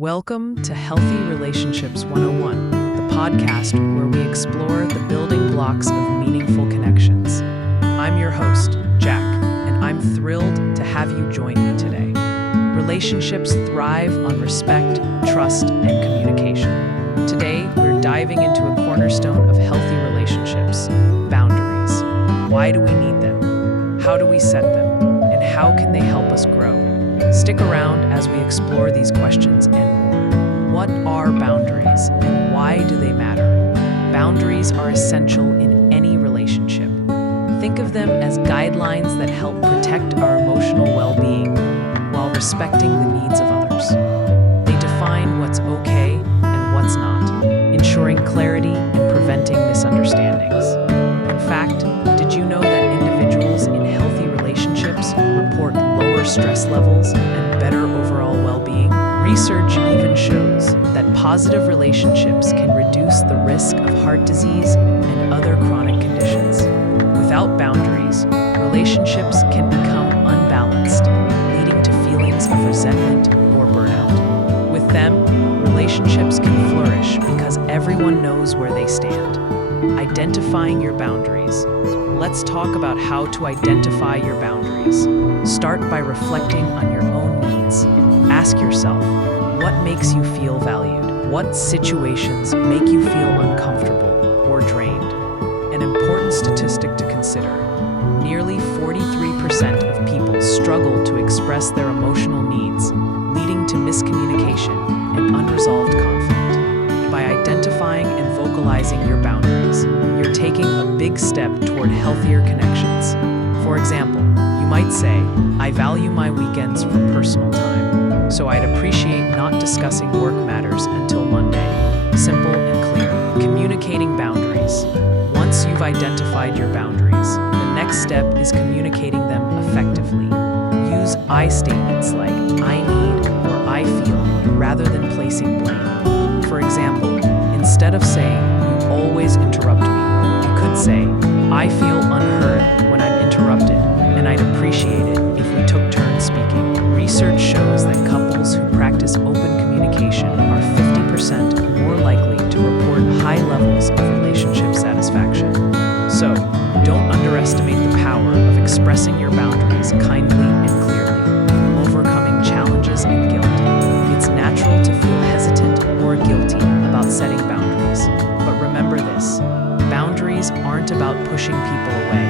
Welcome to Healthy Relationships 101, the podcast where we explore the building blocks of meaningful connections. I'm your host, Jack, and I'm thrilled to have you join me today. Relationships thrive on respect, trust, and communication. Today, we're diving into a cornerstone of healthy relationships, boundaries. Why do we need them? How do we set them? And how can they help us grow? Stick around as we explore these questions and more. What are boundaries and why do they matter? Boundaries are essential in any relationship. Think of them as guidelines that help protect our emotional well-being while respecting the needs of others. They define what's okay and what's not, ensuring clarity and preventing misunderstandings. In fact, did you know that individuals in healthy relationships report lower stress levels and better overall well-being? Research even shows that positive relationships can reduce the risk of heart disease and other chronic conditions. Without boundaries, relationships can become unbalanced, leading to feelings of resentment or burnout. With them, relationships can flourish because everyone knows where they stand. Identifying your boundaries. Let's talk about how to identify your boundaries. Start by reflecting on your own needs. Ask yourself, what makes you feel valued? What situations make you feel uncomfortable or drained? An important statistic to consider. Nearly 43% of people struggle to express their emotional needs, leading to miscommunication and unresolved conflict. By identifying and vocalizing your boundaries, you're taking a big step toward healthier connections. For example, you might say, I value my weekends for personal time, so I'd appreciate not discussing work matters until Monday. Simple and clear. Communicating boundaries. Once you've identified your boundaries, the next step is communicating them effectively. Use I statements like I need or I feel rather than placing blame. For example, instead of saying, you always interrupt me, you could say, I feel unheard when I'm interrupted, and I'd appreciate it if we took turns speaking. Research shows that couples who practice open communication are 50% more likely to report high levels of relationship satisfaction. So, don't underestimate the power of expressing your boundaries kindly and clearly, overcoming challenges and guilt. It's natural to feel hesitant or guilty about setting boundaries. But remember this, boundaries aren't about pushing people away.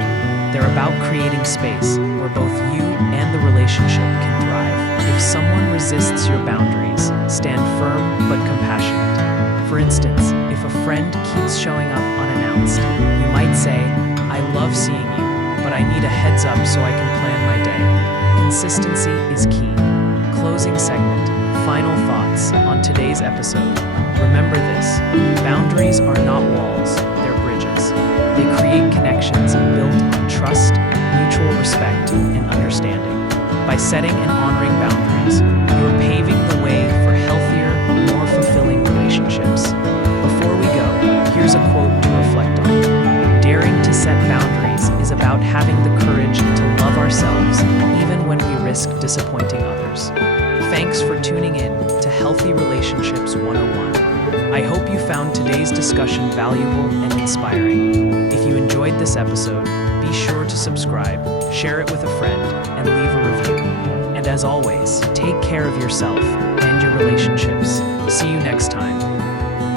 They're about creating space where both you and the relationship can thrive. If someone resists your boundaries, stand firm but compassionate. For instance, if a friend keeps showing up unannounced, you might say, I love seeing you, but I need a heads up so I can plan my day. Consistency is key. Closing segment. Final thoughts on today's episode. Remember this, boundaries are not walls, they're bridges. They create connections built on trust, mutual respect, and understanding. By setting and honoring boundaries, you are paving the way for healthier, more fulfilling relationships. Before we go, here's a quote to reflect on. Daring to set boundaries is about having the courage to love ourselves even when we risk disappointing others. Thanks for tuning in to Healthy Relationships 101. I hope you found today's discussion valuable and inspiring. If you enjoyed this episode, be sure to subscribe, share it with a friend, and leave a review. And as always, take care of yourself and your relationship.